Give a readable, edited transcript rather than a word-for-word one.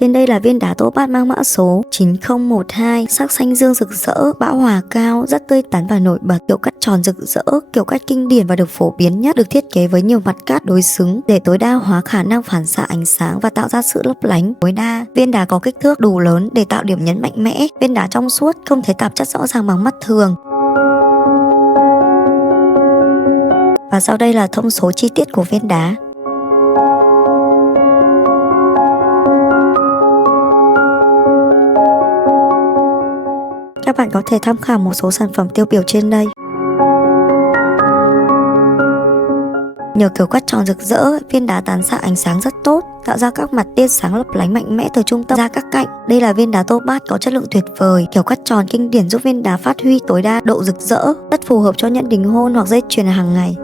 Trên đây là viên đá Topaz mang mã số 9012, sắc xanh dương rực rỡ, bão hòa cao, rất tươi tắn và nổi bật, kiểu cắt tròn rực rỡ, kiểu cắt kinh điển và được phổ biến nhất, được thiết kế với nhiều mặt cắt đối xứng để tối đa hóa khả năng phản xạ ánh sáng và tạo ra sự lấp lánh tối đa. Viên đá có kích thước đủ lớn để tạo điểm nhấn mạnh mẽ, viên đá trong suốt, không thấy tạp chất rõ ràng bằng mắt thường. Và sau đây là thông số chi tiết của viên đá. Các bạn có thể tham khảo một số sản phẩm tiêu biểu trên đây. Nhờ kiểu cắt tròn rực rỡ, viên đá tán xạ ánh sáng rất tốt, tạo ra các mặt tia sáng lấp lánh mạnh mẽ từ trung tâm ra các cạnh. Đây là viên đá Topaz có chất lượng tuyệt vời, kiểu cắt tròn kinh điển giúp viên đá phát huy tối đa độ rực rỡ, rất phù hợp cho nhận đính hôn hoặc dây chuyền hàng ngày.